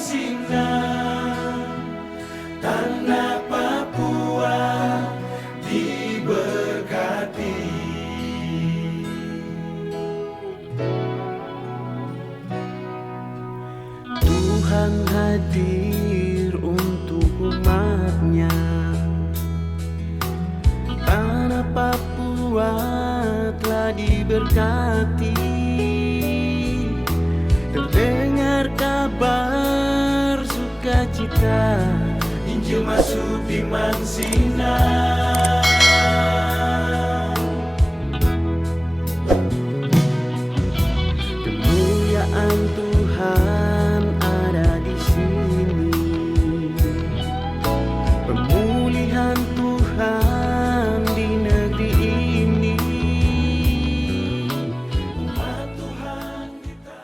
Mansinang, tanah Papua diberkati. Tuhan hadir untuk umatnya. Tanah Papua telah diberkati. Terdengar kabar sukacita, Injil masuk di Mansinang. Kemuliaan Tuhan ada di sini. Pemulihan Tuhan di negeri ini. Umat Tuhan kita.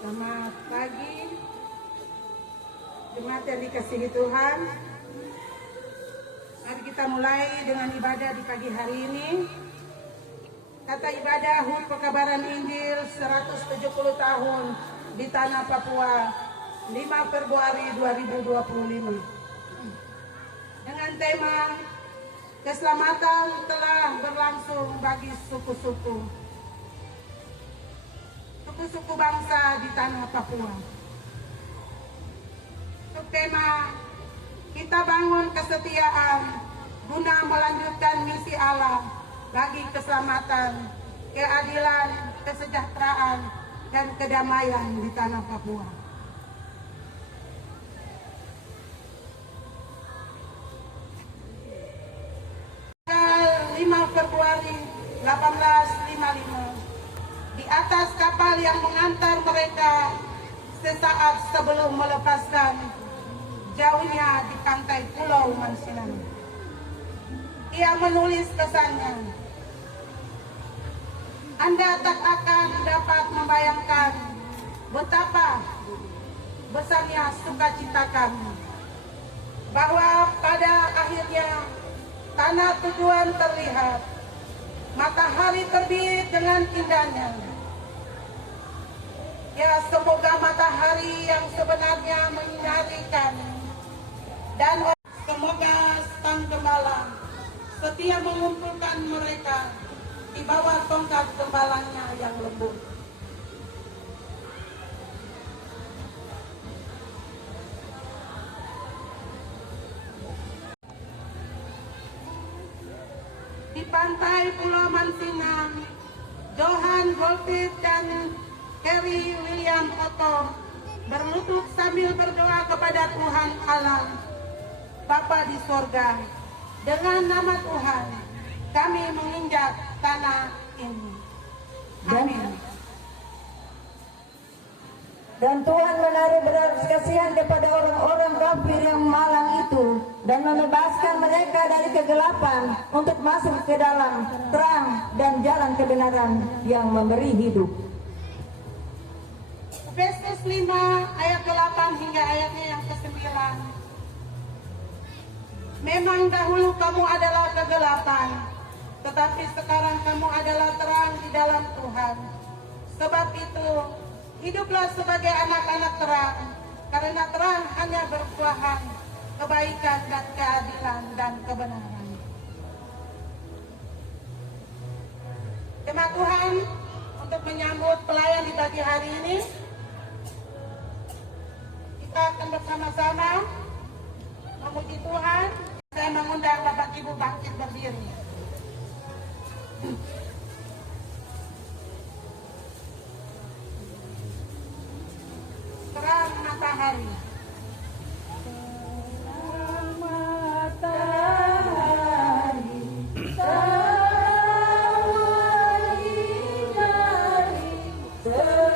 Selamat pagi, jemaat yang dikasihi Tuhan. Mari kita mulai dengan ibadah di pagi hari ini. Kata ibadah HUT Pekabaran Injil 170 tahun di Tanah Papua, 5 Februari 2025. Dengan tema keselamatan telah berlangsung bagi suku-suku bangsa di Tanah Papua. Untuk tema kita bangun kesetiaan guna melanjutkan misi Allah bagi keselamatan, keadilan, kesejahteraan, dan kedamaian di Tanah Papua. Tanggal 5 Februari 1855, di atas kapal yang mengantar mereka sesaat sebelum melepaskan jauhnya di pantai Pulau Mansinang, ia menulis pesannya. Anda tak akan dapat membayangkan betapa besarnya sukacita kami bahwa pada akhirnya tanah tujuan terlihat, matahari terbit dengan indahnya. Ya, semoga matahari yang sebenarnya menyinari kami, dan semoga Sang Gembala setia mengumpulkan mereka di bawah tongkat gembalanya yang lembut. Di pantai Pulau Mansinang, Johan Golfit dan Harry William Otto berlutut sambil berdoa kepada Tuhan Allah, Bapa di sorga, Dengan nama Tuhan, kami menginjak tanah ini. Amin. Dan Tuhan menaruh belas kasihan kepada orang-orang kafir yang malang itu dan membebaskan mereka dari kegelapan untuk masuk ke dalam terang dan jalan kebenaran yang memberi hidup. Efesus 5 ayat 8 hingga ayatnya yang ke-9. Memang dahulu kamu adalah kegelapan, tetapi sekarang kamu adalah terang di dalam Tuhan. Sebab itu, hiduplah sebagai anak-anak terang, karena terang hanya berbuahan kebaikan dan keadilan dan kebenaran. Jemaat Tuhan, untuk menyambut pelayan di pagi hari ini, kita akan bersama-sama memuji Tuhan. Saya mengundang Bapak Ibu bangkit berdiri. Terang matahari. Dan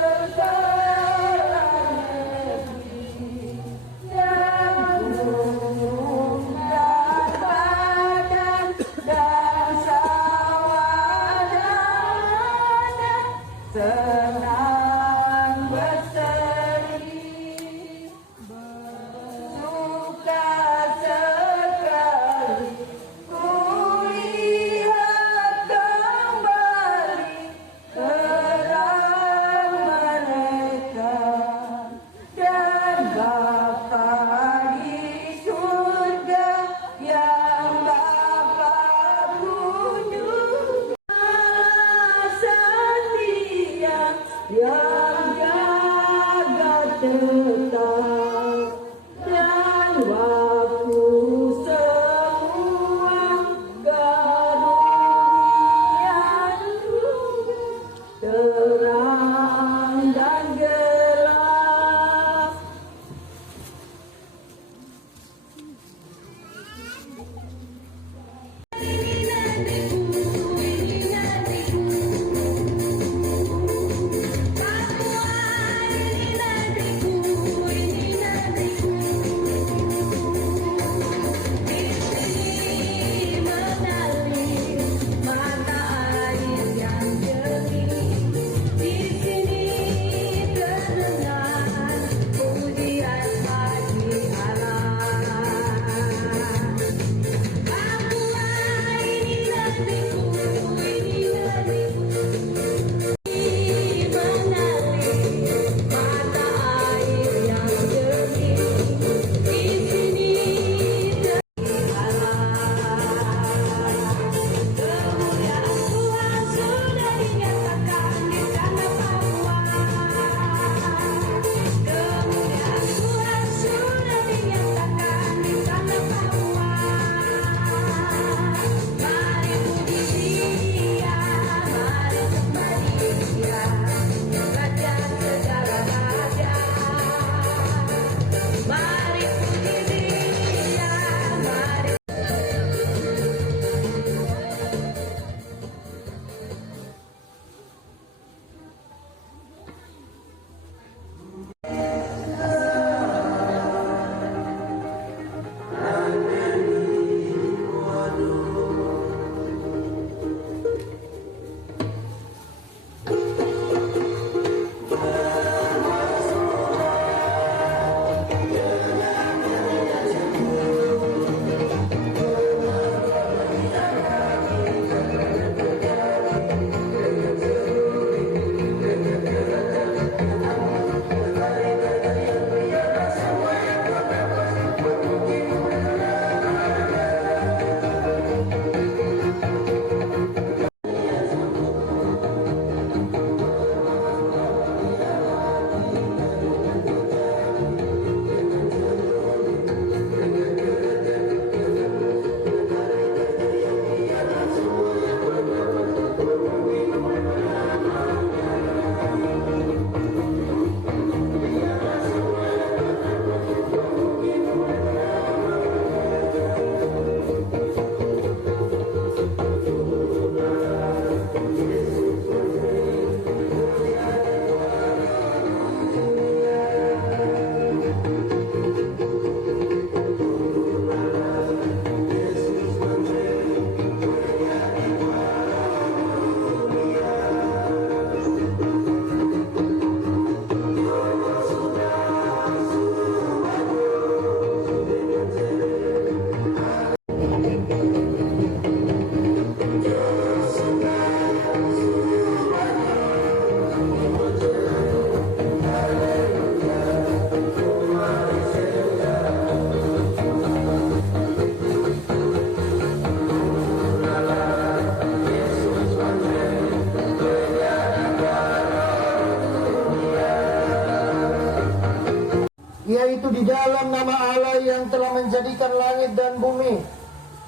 yaitu di dalam nama Allah yang telah menjadikan langit dan bumi,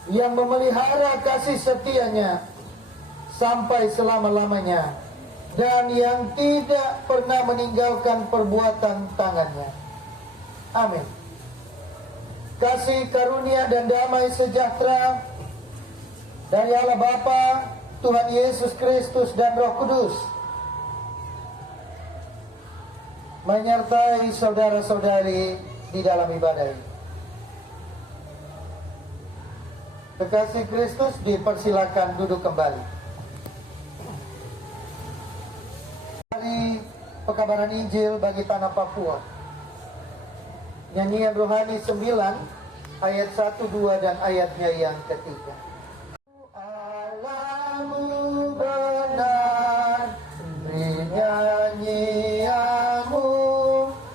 yang memelihara kasih setianya sampai selama-lamanya, dan yang tidak pernah meninggalkan perbuatan tangannya. Amin. Kasih karunia dan damai sejahtera dari Allah Bapa, Tuhan Yesus Kristus dan Roh Kudus menyertai saudara-saudari di dalam ibadah ini. Kekasih Kristus dipersilakan duduk kembali. Hari pekabaran Injil bagi tanah Papua. Nyanyian rohani 9 ayat 1, 2 dan ayatnya yang ketiga. Alamu benar, nyanyianmu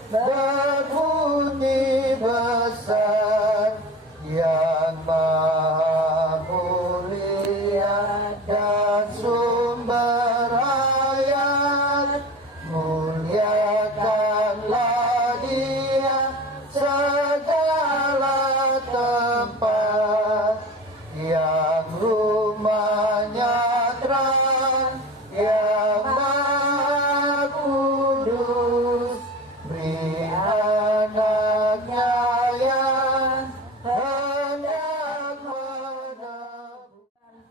berbunyi besar, yang maha mulia dan sumber hayat, muliakanlah Dia segala tempat, yang rumahnya terang, yang maha kudus, beri anaknya yang hendak menebus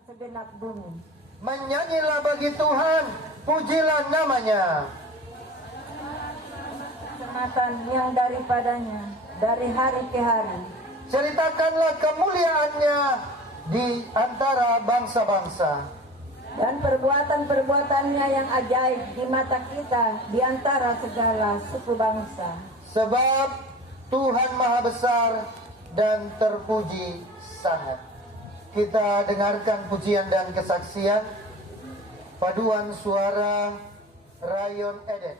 segenap bumi. Menyanyilah bagi Tuhan, pujilah namanya. Keselamatan yang daripadanya dari hari ke hari. Ceritakanlah kemuliaannya di antara bangsa-bangsa, Dan perbuatan-perbuatannya yang ajaib di mata kita di antara segala suku bangsa. sebab Tuhan Maha Besar dan terpuji sangat. Kita dengarkan pujian dan kesaksian paduan suara Rayon Eden.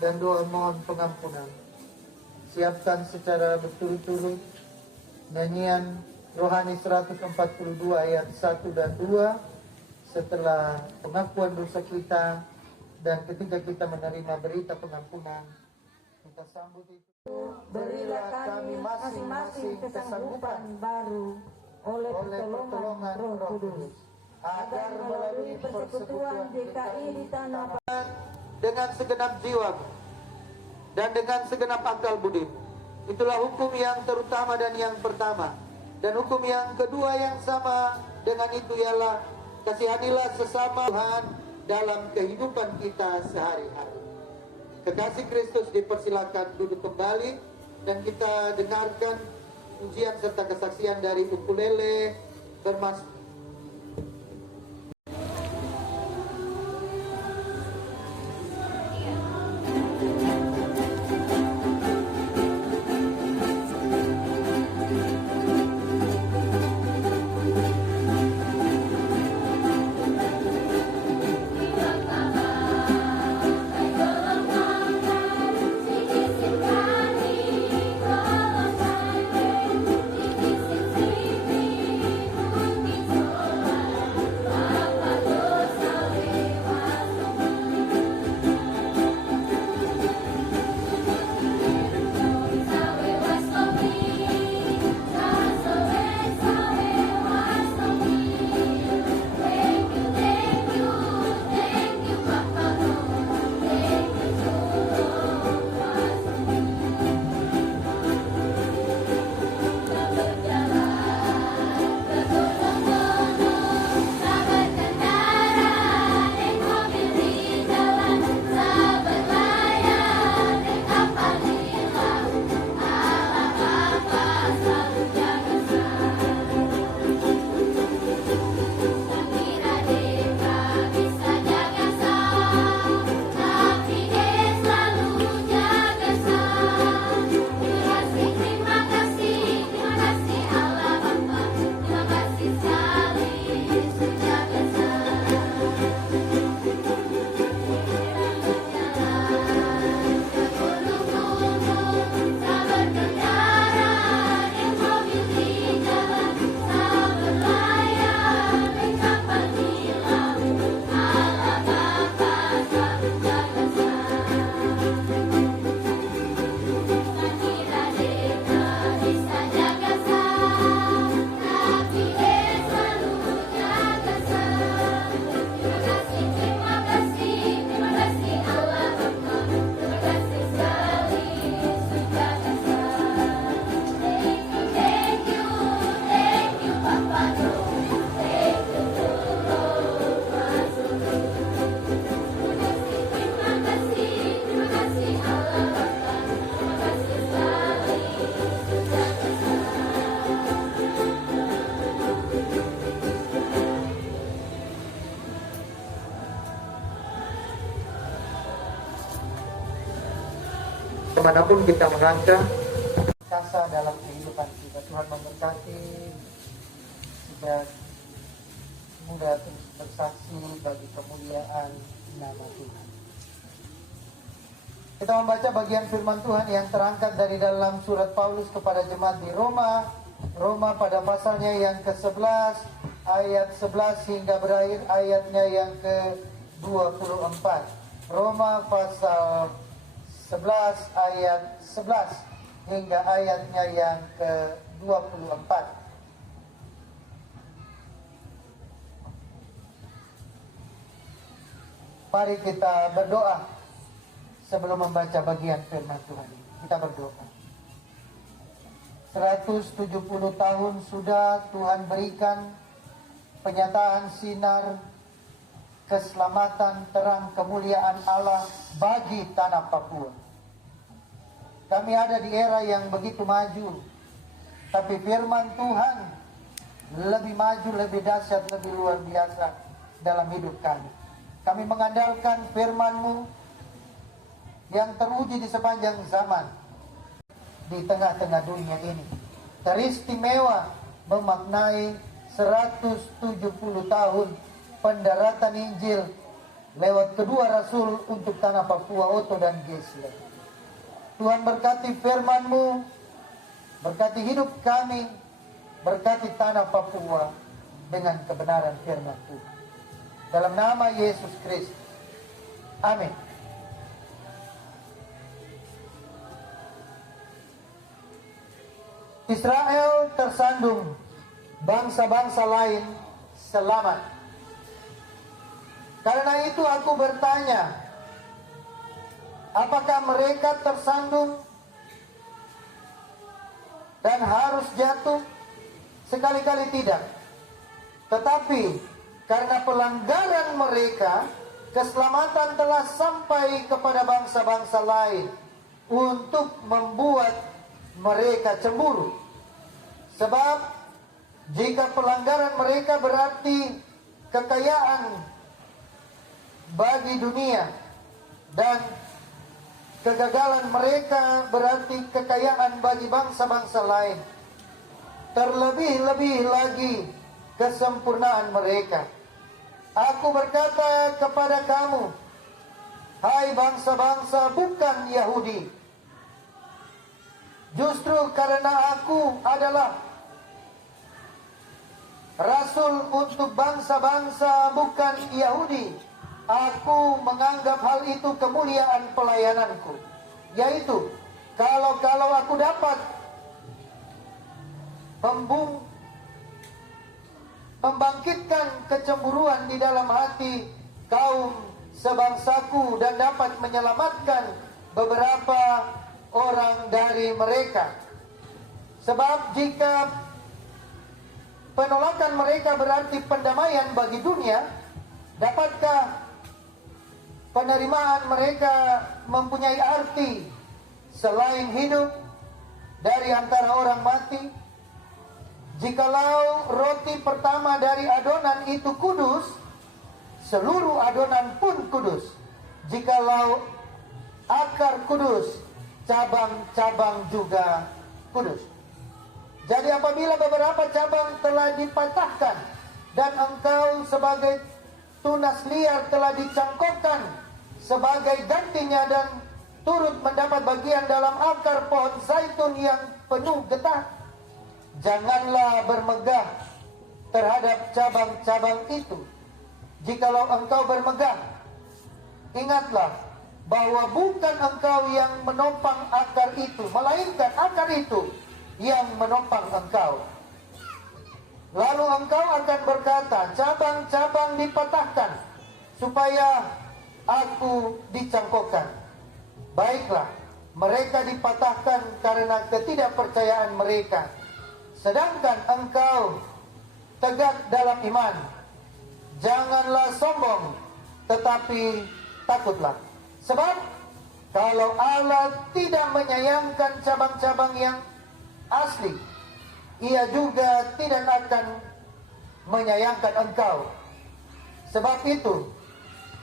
dan doa mohon pengampunan. Siapkan secara berturut-turut nyanyian rohani 142 ayat 1 dan 2 setelah pengakuan dosa kita, dan ketika kita menerima berita pengampunan, kita sambut itu. Berilah kami masing-masing kesanggupan baru oleh pertolongan Roh Kudus, agar melalui persekutuan DKI di tanah dengan segenap jiwa dan dengan segenap akal budi. Itulah hukum yang terutama dan yang pertama. Dan hukum yang kedua yang sama dengan itu ialah kasihanilah sesama Tuhan dalam kehidupan kita sehari-hari. Kekasih Kristus dipersilakan duduk kembali dan kita dengarkan ujian serta kesaksian dari ukulele termasuk kemanapun kita melangkah, kasa dalam kehidupan kita. Tuhan memberkati dan semoga terus bersaksi bagi kemuliaan nama Tuhan. Kita membaca bagian firman Tuhan yang terangkat dari dalam surat Paulus kepada jemaat di Roma. Roma pada pasalnya yang ke-11 ayat 11 hingga berakhir ayatnya yang ke-24. Roma pasal 11 ayat 11 hingga ayatnya yang ke-24. Mari kita berdoa sebelum membaca bagian firman Tuhan ini. Kita berdoa. 170 tahun sudah Tuhan berikan penyataan sinar keselamatan, terang kemuliaan Allah bagi tanah Papua. Kami ada di era yang begitu maju, tapi firman Tuhan lebih maju, lebih dahsyat, lebih luar biasa dalam hidup kami. Kami mengandalkan firman-Mu yang teruji di sepanjang zaman di tengah-tengah dunia ini. Teristimewa memaknai 170 tahun pendaratan Injil lewat kedua rasul untuk tanah Papua, Otto dan Gisle. Tuhan berkati firman-Mu, berkati hidup kami, berkati tanah Papua dengan kebenaran firman Tuhan. Dalam nama Yesus Kristus. Amin. Israel tersandung, bangsa-bangsa lain selamat. Karena itu aku bertanya, apakah mereka tersandung dan harus jatuh? Sekali-kali tidak. Tetapi karena pelanggaran mereka, keselamatan telah sampai kepada bangsa-bangsa lain untuk membuat mereka cemburu. Sebab jika pelanggaran mereka berarti kekayaan bagi dunia dan kegagalan mereka berarti kekayaan bagi bangsa-bangsa lain, terlebih-lebih lagi kesempurnaan mereka. Aku berkata kepada kamu, hai bangsa-bangsa bukan Yahudi, justru karena aku adalah rasul untuk bangsa-bangsa bukan Yahudi, aku menganggap hal itu kemuliaan pelayananku, yaitu kalau aku dapat membangkitkan kecemburuan di dalam hati kaum sebangsaku dan dapat menyelamatkan beberapa orang dari mereka. Sebab jika penolakan mereka berarti pendamaian bagi dunia, dapatkah penerimaan mereka mempunyai arti selain hidup dari antara orang mati? Jikalau roti pertama dari adonan itu kudus, seluruh adonan pun kudus. Jikalau akar kudus, cabang-cabang juga kudus. Jadi apabila beberapa cabang telah dipatahkan dan engkau sebagai tunas liar telah dicangkokkan sebagai gantinya dan turut mendapat bagian dalam akar pohon zaitun yang penuh getah, janganlah bermegah terhadap cabang-cabang itu. Jikalau engkau bermegah, ingatlah bahwa bukan engkau yang menopang akar itu, melainkan akar itu yang menopang engkau. Lalu engkau akan berkata, cabang-cabang dipatahkan supaya aku dicangkokkan. Baiklah, mereka dipatahkan karena ketidakpercayaan mereka, sedangkan engkau tegak dalam iman. Janganlah sombong, tetapi takutlah. Sebab kalau Allah tidak menyayangkan cabang-cabang yang asli, Ia juga tidak akan menyayangkan engkau. Sebab itu,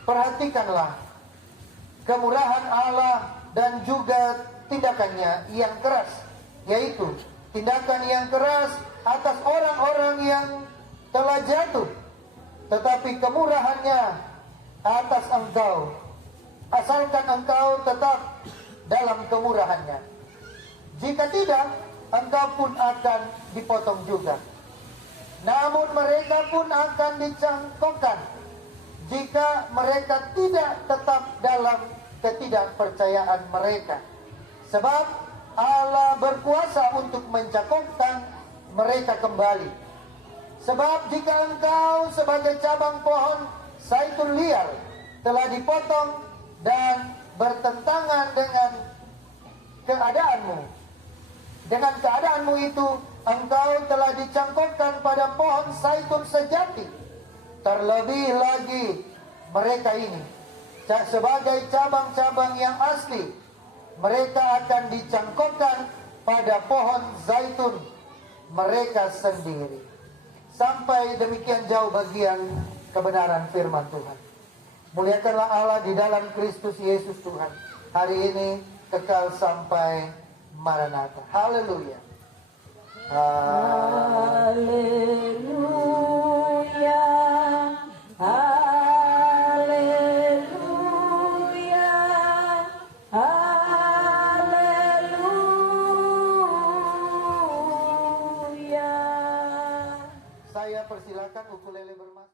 perhatikanlah kemurahan Allah dan juga tindakannya yang keras, yaitu tindakan yang keras atas orang-orang yang telah jatuh, tetapi kemurahannya atas engkau, asalkan engkau tetap dalam kemurahannya. Jika tidak, engkau pun akan dipotong juga. Namun mereka pun akan dicangkokkan jika mereka tidak tetap dalam ketidakpercayaan mereka. Sebab Allah berkuasa untuk mencangkokkan mereka kembali. Sebab jika engkau sebagai cabang pohon zaitun liar telah dipotong dan bertentangan dengan keadaanmu itu engkau telah dicangkokkan pada pohon zaitun sejati. Terlebih lagi mereka ini sebagai cabang-cabang yang asli, mereka akan dicangkokkan pada pohon zaitun mereka sendiri. Sampai demikian jauh bagian kebenaran firman Tuhan. Muliakanlah Allah di dalam Kristus Yesus Tuhan, hari ini kekal sampai Maranatha. Haleluya. Haleluya. Haleluya. silakan ukulele bermasuk.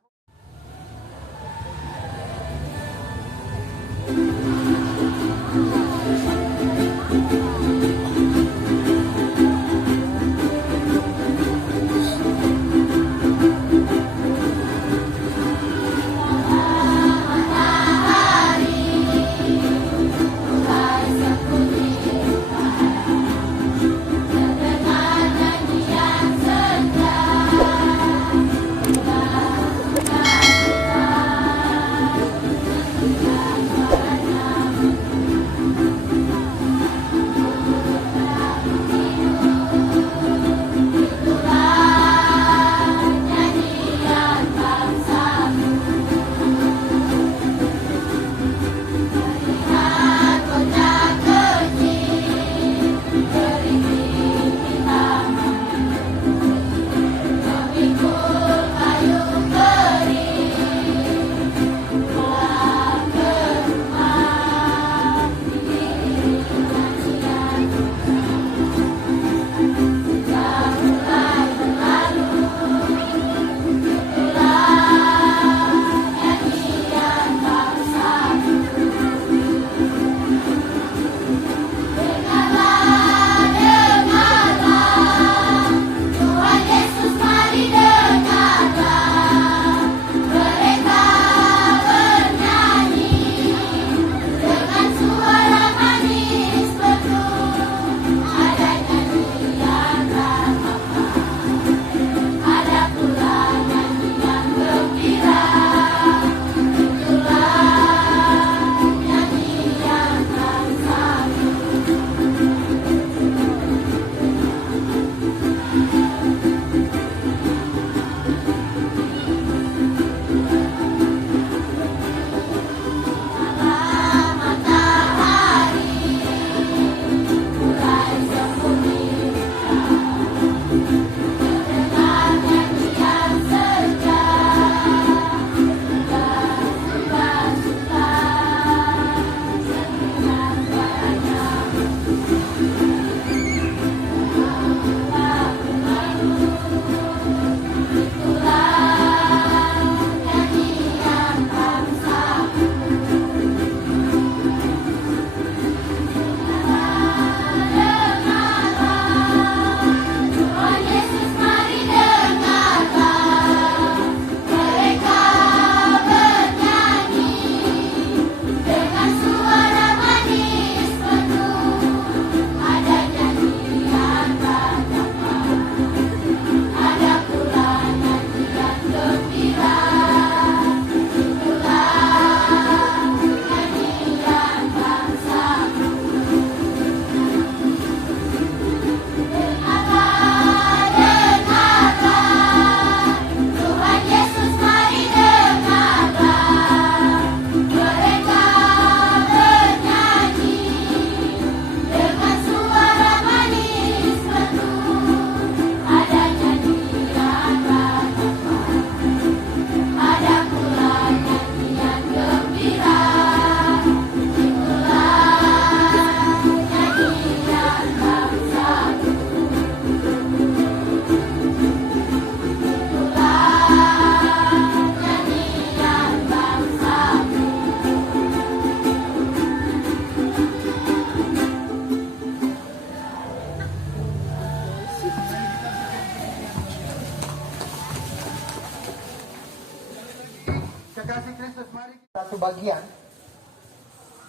Kekasih Kristus, mari satu bagian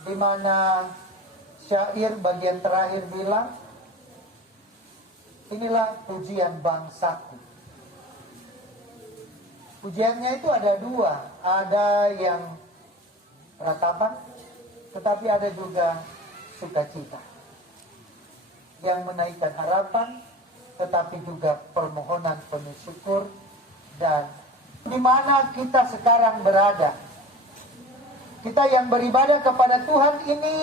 di mana syair bagian terakhir bilang, inilah pujian bangsaku. Pujiannya itu ada dua, ada yang ratapan, tetapi ada juga sukacita. Yang menaikkan harapan, tetapi juga permohonan penuh syukur. Dan di mana kita sekarang berada, kita yang beribadah kepada Tuhan ini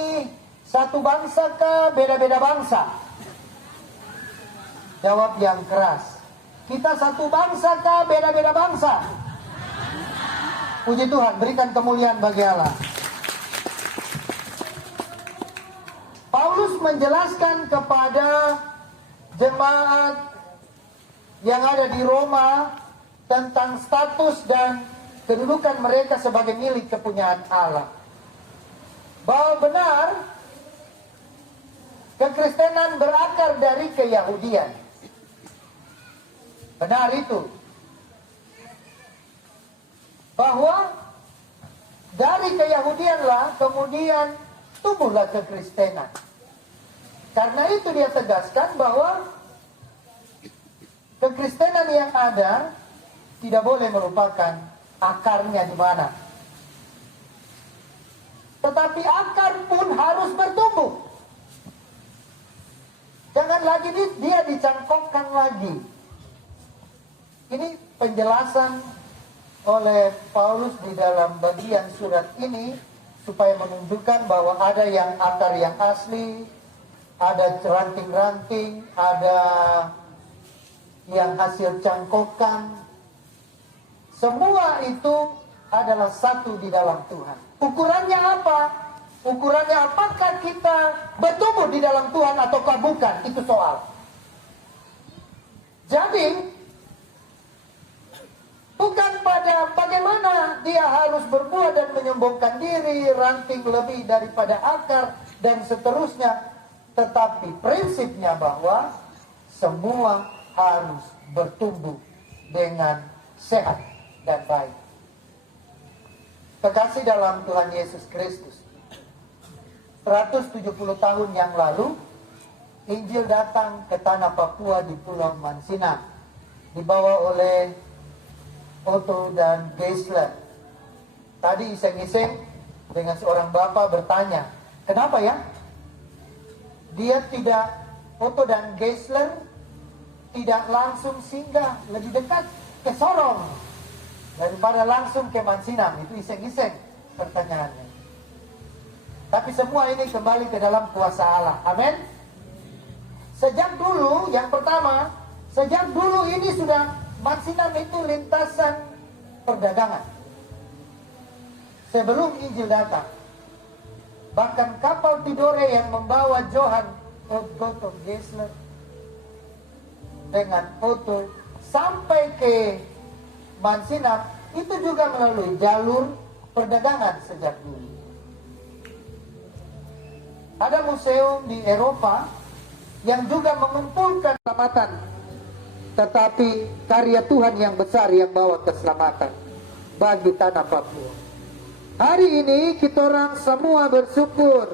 satu bangsa kah, beda-beda bangsa? Jawab yang keras. Kita satu bangsa kah, beda-beda bangsa? Puji Tuhan, berikan kemuliaan bagi Allah. Paulus menjelaskan kepada jemaat yang ada di Roma tentang status dan kedudukan mereka sebagai milik kepunyaan Allah. Bahwa benar kekristenan berakar dari keyahudian. Benar itu. Bahwa dari keyahudianlah kemudian tumbuhlah kekristenan. Karena itu dia tegaskan bahwa kekristenan yang ada tidak boleh merupakan akarnya di mana. Tetapi akar pun harus bertumbuh. Jangan lagi dia dicangkokkan lagi. Ini penjelasan oleh Paulus di dalam bagian surat ini supaya menunjukkan bahwa ada yang akar yang asli, ada ranting-ranting, ada yang hasil cangkokan. Semua itu adalah satu di dalam Tuhan. Ukurannya apa? Ukurannya apakah kita bertumbuh di dalam Tuhan ataukah bukan? Itu soal. Jadi bukan pada bagaimana dia harus berbuat dan menyombongkan diri, ranting lebih daripada akar, dan seterusnya. Tetapi prinsipnya bahwa semua harus bertumbuh dengan sehat dan baik. Kekasih dalam Tuhan Yesus Kristus, 170 tahun yang lalu, Injil datang ke tanah Papua di Pulau Mansinam, dibawa oleh Otto dan Geisler. Tadi iseng-iseng dengan seorang bapak bertanya, kenapa ya? Dia tidak, Otto dan Geisler tidak langsung singgah lebih dekat ke Sorong daripada langsung ke Mansinam. Itu iseng-iseng pertanyaannya. Tapi semua ini kembali ke dalam kuasa Allah. Amin. Sejak dulu, yang pertama, sejak dulu ini sudah, Mansinam itu lintasan perdagangan. Sebelum Injil datang, bahkan kapal Tidore yang membawa Johann Otto Geisler dengan Otto sampai ke Mansinam itu juga melalui jalur perdagangan sejak dulu. Ada museum di Eropa yang juga mengumpulkan keselamatan, tetapi karya Tuhan yang besar yang bawa keselamatan bagi tanah Papua. Hari ini kita orang semua bersyukur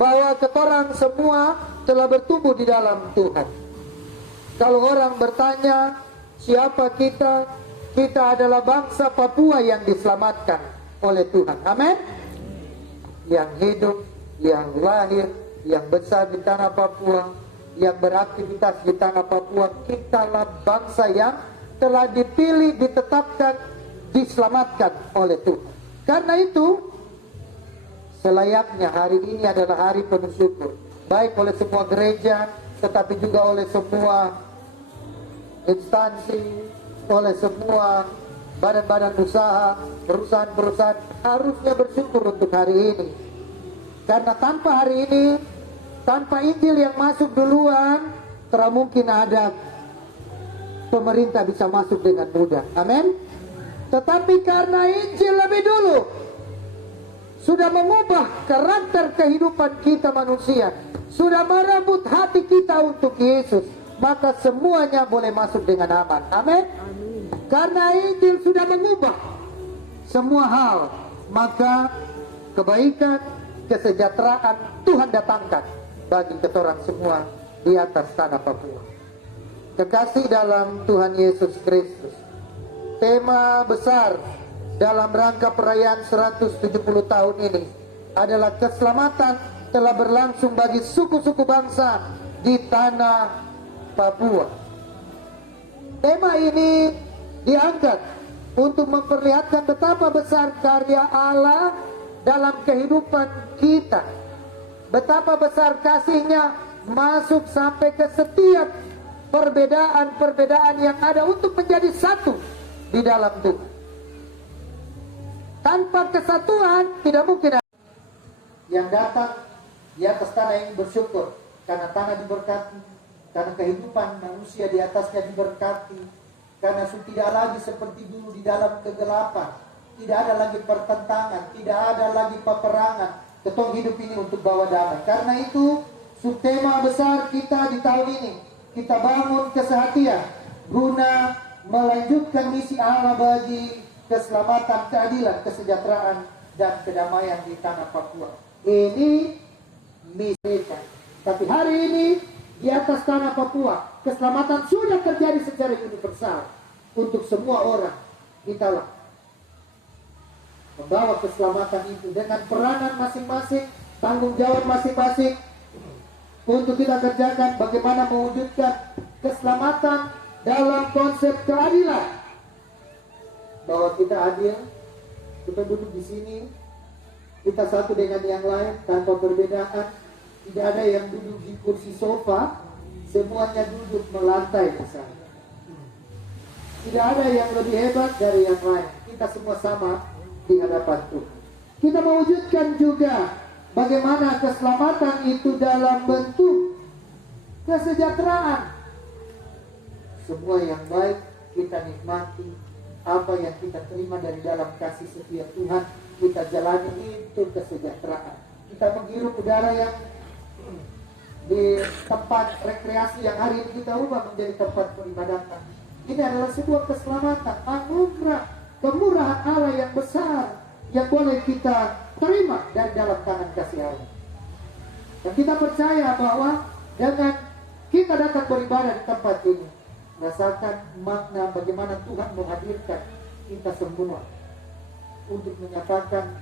bahwa kita orang semua telah bertumbuh di dalam Tuhan. Kalau orang bertanya siapa kita, kita adalah bangsa Papua yang diselamatkan oleh Tuhan. Amin. Yang hidup, yang lahir, yang besar di tanah Papua, yang beraktivitas di tanah Papua, kitalah bangsa yang telah dipilih, ditetapkan, diselamatkan oleh Tuhan. Karena itu, selayaknya hari ini adalah hari penuh syukur, baik oleh semua gereja, tetapi juga oleh semua instansi, oleh semua badan-badan usaha, perusahaan-perusahaan, harusnya bersyukur untuk hari ini. Karena tanpa hari ini, tanpa Injil yang masuk duluan, tidak mungkin ada pemerintah bisa masuk dengan mudah. Amin. Tetapi karena Injil lebih dulu sudah mengubah karakter kehidupan kita manusia, sudah merebut hati kita untuk Yesus, maka semuanya boleh masuk dengan aman. Amin. Karena Injil sudah mengubah semua hal, maka kebaikan, kesejahteraan Tuhan datangkan bagi kita orang semua di atas tanah Papua. Kekasih dalam Tuhan Yesus Kristus, tema besar dalam rangka perayaan 170 tahun ini adalah keselamatan telah berlangsung bagi suku-suku bangsa di tanah Papua. Tema ini diangkat untuk memperlihatkan betapa besar karya Allah dalam kehidupan kita, betapa besar kasih-Nya masuk sampai ke setiap perbedaan-perbedaan yang ada untuk menjadi satu di dalam Tuhan. Tanpa kesatuan tidak mungkin ada yang datang di atas tanah ini bersyukur karena tanah diberkati, karena kehidupan manusia di atasnya diberkati, Karena tidak lagi seperti dulu di dalam kegelapan. Tidak ada lagi pertentangan, tidak ada lagi peperangan. Ketong hidup ini untuk bawa damai. Karena itu subtema besar kita di tahun ini, kita bangun kesehatian guna melanjutkan misi Allah bagi keselamatan, keadilan, kesejahteraan, dan kedamaian di tanah Papua. Ini misi kita. Tapi hari ini di atas tanah Papua, keselamatan sudah terjadi secara universal untuk semua orang. Italah membawa keselamatan itu dengan peranan masing-masing, tanggung jawab masing-masing untuk kita kerjakan bagaimana mewujudkan keselamatan dalam konsep keadilan. Bahwa kita adil, kita duduk di sini, kita satu dengan yang lain tanpa perbedaan. Tidak ada yang duduk di kursi sofa, semuanya duduk melantai bersama. Tidak ada yang lebih hebat dari yang lain. Kita semua sama di hadapan Tuhan. Kita mewujudkan juga bagaimana keselamatan itu dalam bentuk kesejahteraan. Semua yang baik kita nikmati, apa yang kita terima dari dalam kasih setia Tuhan, kita jalani itu kesejahteraan. Kita menghirup udara yang di tempat rekreasi yang hari ini kita ubah menjadi tempat peribadatan. Ini adalah sebuah keselamatan, anugerah, kemurahan Allah yang besar yang boleh kita terima dari dalam tangan kasih Allah. Dan kita percaya bahwa dengan kita datang beribadah di tempat ini, rasakan makna bagaimana Tuhan menghadirkan kita semua untuk menyatakan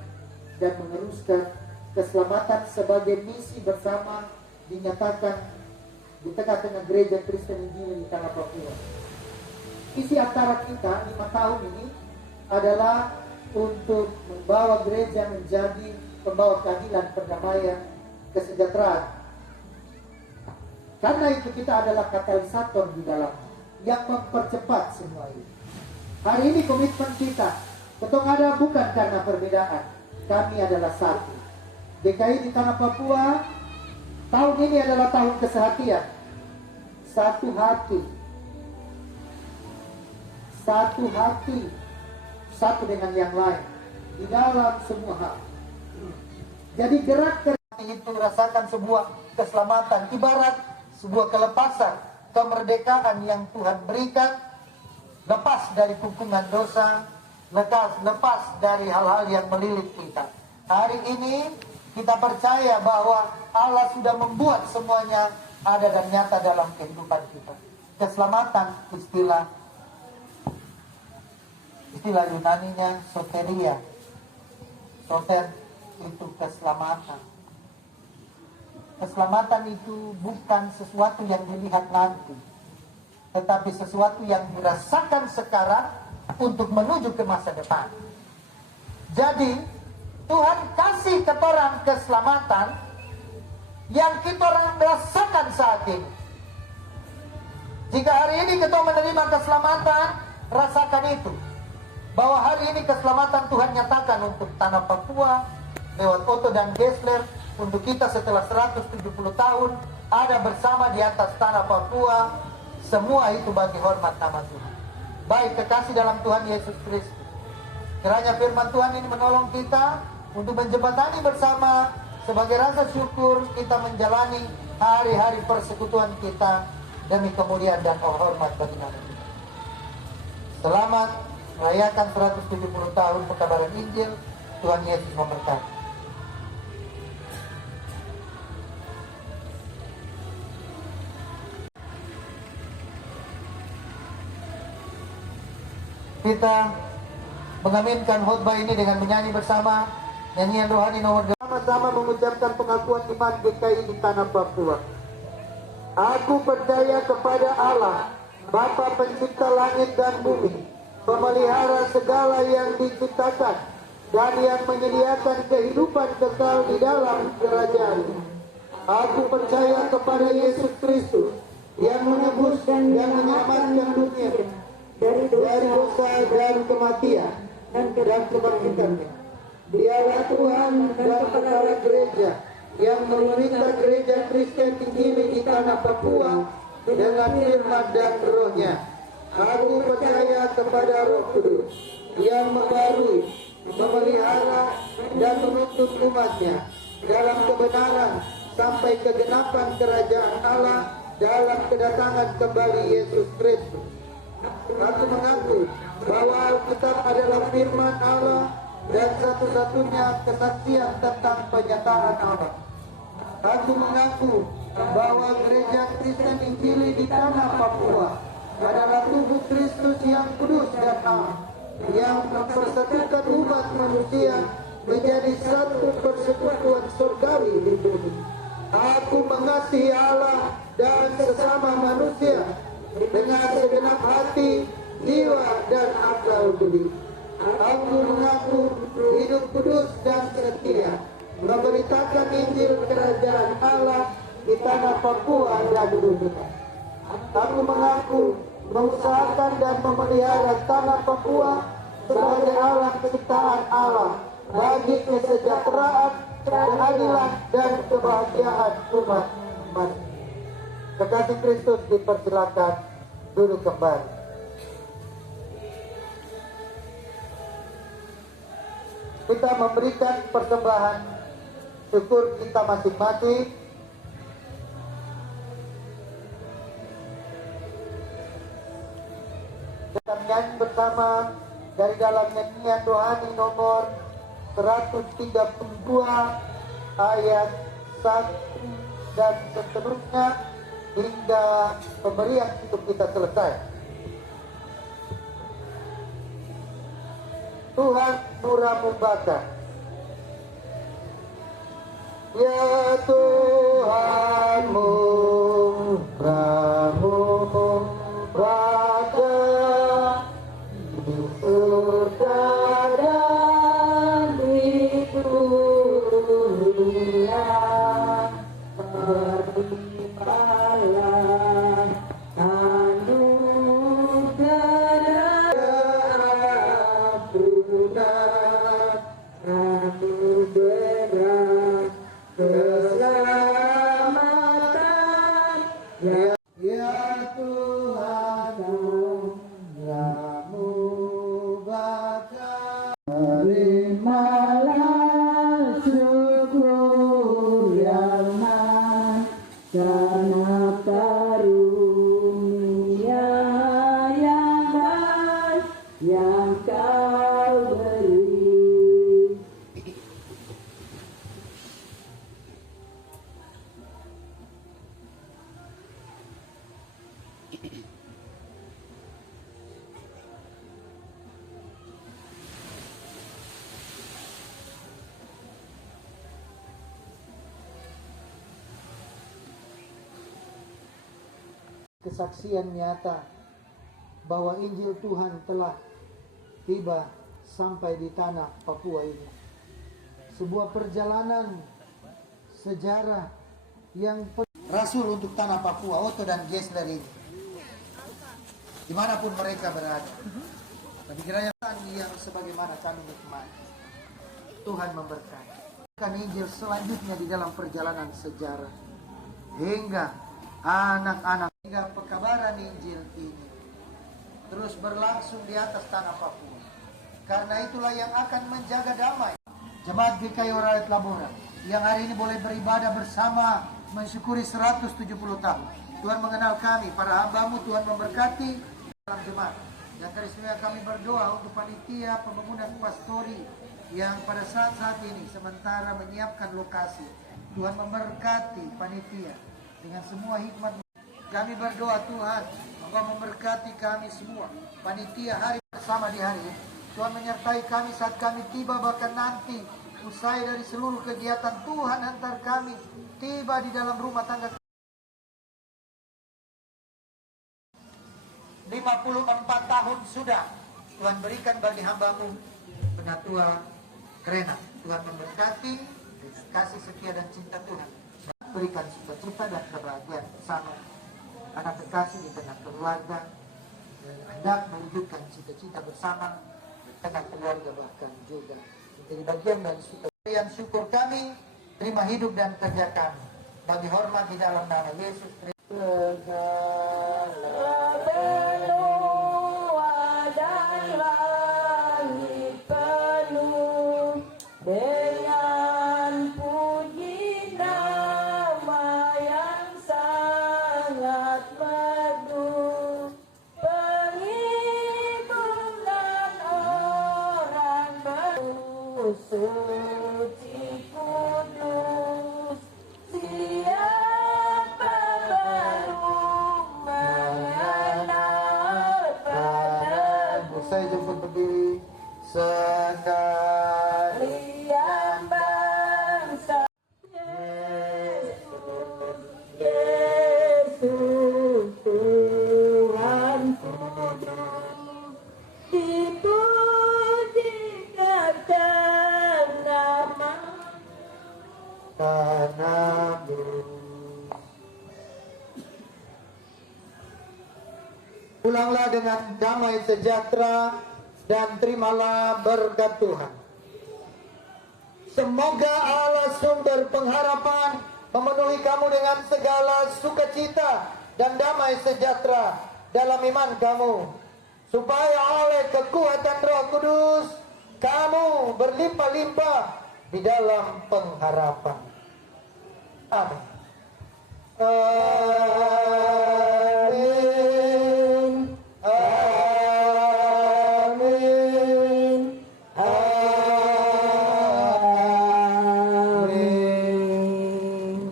dan meneruskan keselamatan sebagai misi bersama dinyatakan di tengah-tengah gereja Kristen Injil di tanah Papua. Isi antara kita 5 tahun ini adalah untuk membawa gereja menjadi pembawa keadilan, perdamaian, kesejahteraan. Karena itu kita adalah katalisator di dalam yang mempercepat semua ini. Hari ini komitmen kita, ketong ada bukan karena perbedaan, kami adalah satu. DKI di tanah Papua, tahun ini adalah tahun kesehatian. Satu hati, satu dengan yang lain di dalam semua hal. Jadi gerak itu rasakan sebuah keselamatan, ibarat sebuah kelepasan, kemerdekaan yang Tuhan berikan, lepas dari hukuman dosa, lepas dari hal-hal yang melilit kita. Hari ini kita percaya bahwa Allah sudah membuat semuanya ada dan nyata dalam kehidupan kita. Keselamatan, istilah Yunaninya soteria. Soter itu keselamatan. Keselamatan itu bukan sesuatu yang dilihat nanti, tetapi sesuatu yang dirasakan sekarang untuk menuju ke masa depan. Jadi Tuhan kasih kita orang keselamatan yang kita orang rasakan saat ini. Jika hari ini kita menerima keselamatan, rasakan itu. Bahwa hari ini keselamatan Tuhan nyatakan untuk tanah Papua lewat Otto dan Gessler, untuk kita setelah 170 tahun ada bersama di atas tanah Papua. Semua itu bagi hormat nama Tuhan. Baik kekasih dalam Tuhan Yesus Kristus, kiranya firman Tuhan ini menolong kita untuk menjembatani bersama sebagai rasa syukur kita menjalani hari-hari persekutuan kita demi kemuliaan dan hormat bagi nama kita. Selamat merayakan 170 tahun pekabaran Injil. Tuhan Yesus memberkati. Kita mengaminkan khotbah ini dengan menyanyi bersama nyanyian rohani nomor 2. Sama-sama mengucapkan pengakuan iman GKI di tanah Papua. Aku percaya kepada Allah, Bapa pencipta langit dan bumi, pemelihara segala yang diciptakan, dan yang menyediakan kehidupan kekal di dalam kerajaan. Aku percaya kepada Yesus Kristus yang menebus dan menyelamatkan dunia dari dosa dan kematian dan kebangkitannya. Dialah Tuhan dan kepala gereja yang memerintah gereja Kristen Injil di tanah Papua dengan firman dan rohnya. Aku percaya kepada Roh Kudus yang membarui, memelihara, dan menuntun umatnya dalam kebenaran sampai kegenapan kerajaan Allah dalam kedatangan kembali Yesus Kristus. Aku mengaku bahwa Alkitab adalah firman Allah dan satu-satunya kesaksian tentang penyataan Allah. Aku mengaku bahwa gereja Kristen Injili di tanah Papua adalah tubuh Kristus yang kudus dan am, yang mempersatukan umat manusia menjadi satu persekutuan surgawi di bumi. Aku mengasihi Allah dan sesama manusia dengan segenap hati, jiwa, dan akal budi. Aku mengaku hidup kudus dan setia, memberitakan Injil Kerajaan Allah di tanah Papua dan dunia. Aku mengaku mengusahakan dan memelihara tanah Papua sebagai alam ciptaan Allah bagi kesejahteraan, keadilan, dan kebahagiaan umat manusia. Kekasih Kristus dipersilakan duduk kembali. Kita memberikan persembahan syukur kita masing-masing. Kita menyanyi bersama dari dalam nyanyian rohani nomor 132 ayat 1 dan seterusnya hingga pemberian hidup kita selesai. Tuhan murah membakar. Ya Tuhan murah membakar di surga dan di dunia. Berikanlah anugerah keselamatan. Ya Tuhan murahmu bakar. Terimalah syukur yang karena karunia yang baik yang kau beri. Kesaksian nyata bahwa Injil Tuhan telah tiba sampai di tanah Papua ini. Sebuah perjalanan sejarah yang rasul untuk tanah Papua, Otto dan Gessler ini. Dimanapun mereka berada. Tapi kiranya yang sebagaimana kami nikmati. Tuhan memberkati. Injil selanjutnya di dalam perjalanan sejarah. Hingga anak-anak hingga pekabaran Injil ini terus berlangsung di atas tanah Papua. Karena itulah yang akan menjaga damai. Jemaat GKI Oralet Laburan yang hari ini boleh beribadah bersama mensyukuri 170 tahun. Tuhan mengenal kami, para hambamu. Tuhan memberkati dalam jemaat. Yang teristimewa kami berdoa untuk panitia pembangunan pastori yang pada saat-saat ini sementara menyiapkan lokasi. Tuhan memberkati panitia dengan semua hikmat. Kami berdoa Tuhan, Engkau memberkati kami semua. Panitia hari bersama di hari ini. Tuhan menyertai kami saat kami tiba, bahkan nanti usai dari seluruh kegiatan. Tuhan antar kami tiba di dalam rumah tangga. 54 tahun sudah Tuhan berikan bagi hambamu Penatua Krena. Tuhan memberkati kasih setia dan cinta Tuhan. Berikan sukacita dan kebahagiaan bersama anak kekasih di tengah keluarga. Hendak mewujudkan cita-cita bersama di tengah keluarga, bahkan juga menjadi bagian dari yang syukur kami. Terima hidup dan kerja kami bagi hormat di dalam nama Yesus Kristus. teduh penghiburan orang bersuci kudus. Siapa belum mengenal padamu, Saya jemput berdiri sekali. kalian bangsa. Yesus Tuhan kudus, dipujikan nama Kanamu. Pulanglah dengan damai sejahtera dan terimalah berkat Tuhan. Semoga Allah sumber pengharapan memenuhi kamu dengan segala sukacita dan damai sejahtera dalam iman kamu, supaya oleh kekuatan Roh Kudus kamu berlimpah-limpah di dalam pengharapan. Amin. Amin. Amin. Amin.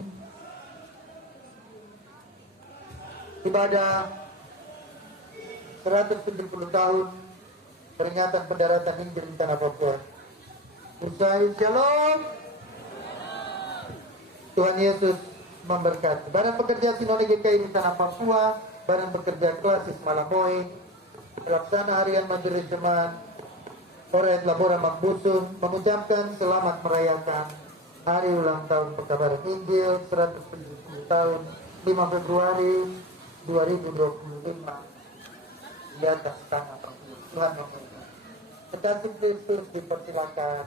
Ibadah 170 tahun peringatan pendaratan Injil di tanah Papua. Usai shalom. Tuhan Yesus memberkati. Badan pekerja Sinode GKI di tanah Papua, badan pekerja klasis Malamoy, pelaksana harian majelis jemaat Koret Labora Makbusun mengucapkan selamat merayakan hari ulang tahun Pekabaran Injil 170 tahun 5 Februari 2025 di atas tanah Papua. Tuhan memberkati. Kekasih Kristus dipersilakan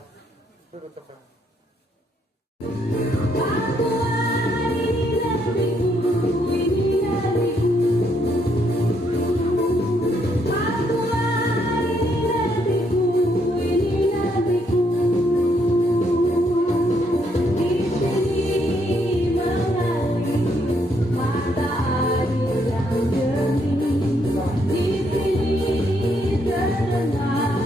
duduk kembali. Terdengar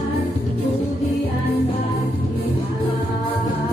pujian bagi Allah.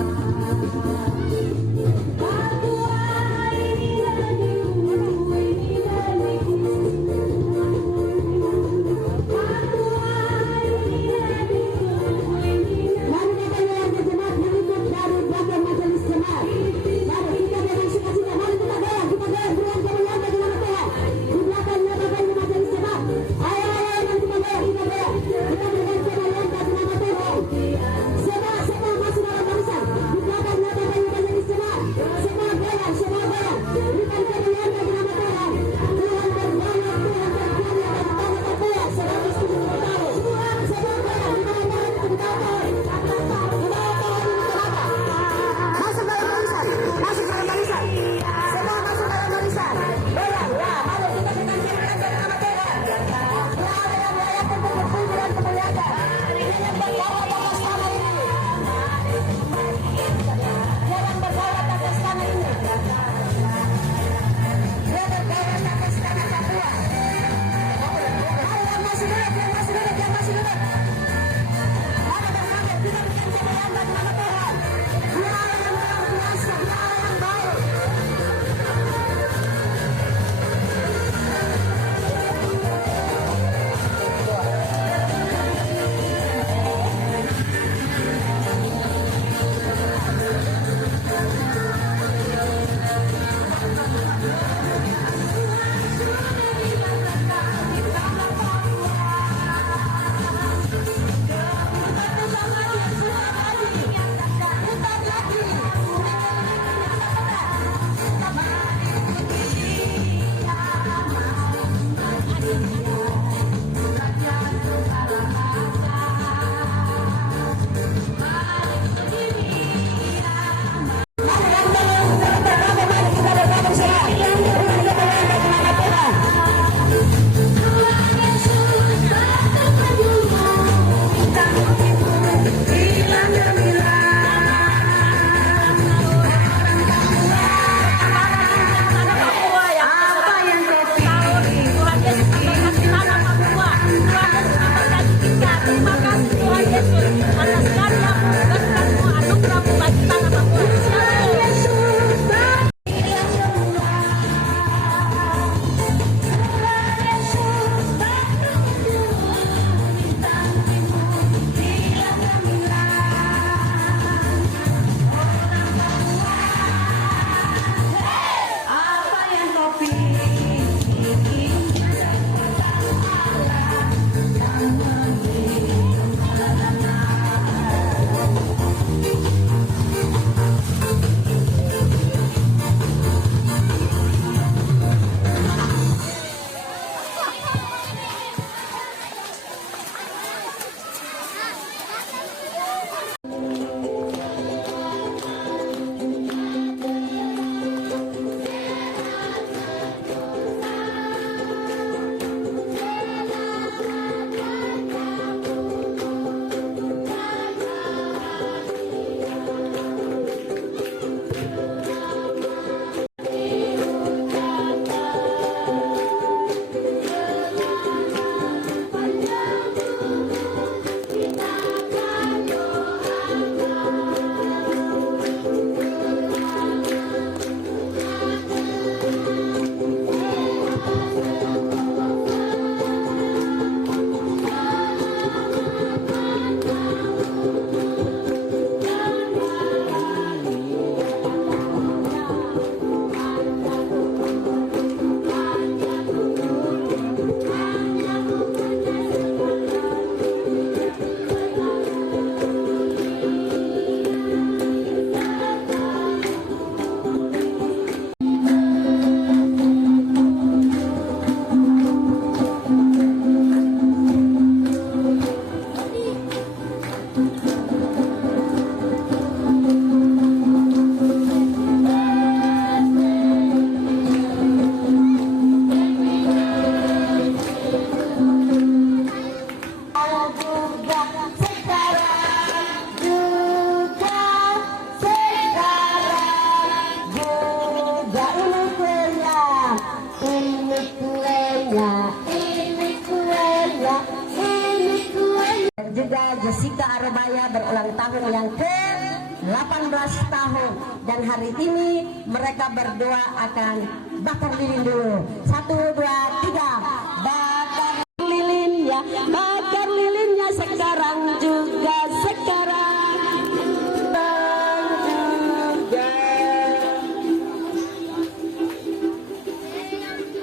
juga Jessica Arabaya berulang tahun yang ke-18 tahun. Dan hari ini mereka berdua akan bakar lilin dulu. 1, 2, 3. Bakar lilin ya, bakar lilinnya sekarang juga sekarang.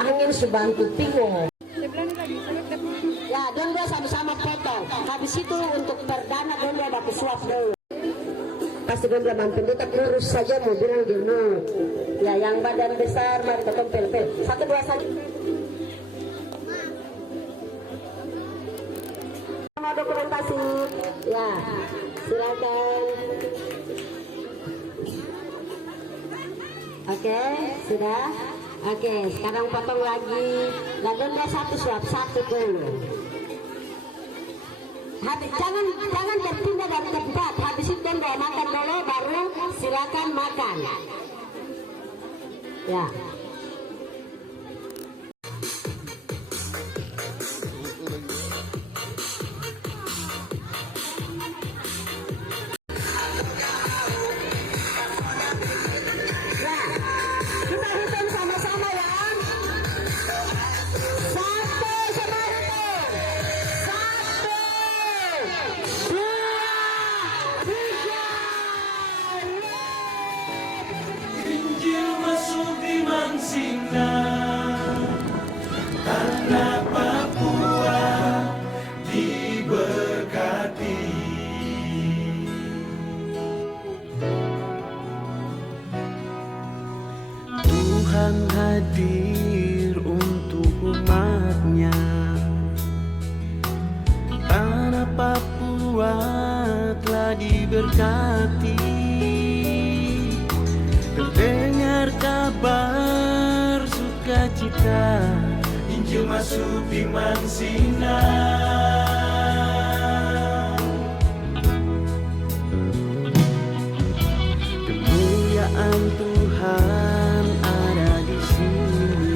Angin sebantu pingu. Ya, dan dia sama-sama potong. Habis itu untuk perdana dan dia dapat suap dulu. Pasti dia mampu tetap lurus saja mau bilang gini. Ya, yang badan besar mari potong pel-pel. 1, 2 saja. Sama dokumentasi. Ya, silakan. Oke, sudah. Oke, sekarang potong lagi. Lalu dia 1 suap, 1 dulu. Habis, jangan berpindah dari tempat. Habis itu dia makan dulu, baru silakan makan. Ya. Kita hitung sama-sama ya. 1 sama hitung. 1, 2, 3. Injil masuk di Mansina, tanah Papua diberkati. Tuhan hadir untuk umatnya. Tanah Papua telah diberkati. Terdengar kabar sukacita, Injil masuk di Mansina. Kemuliaan Tuhan ada di sini.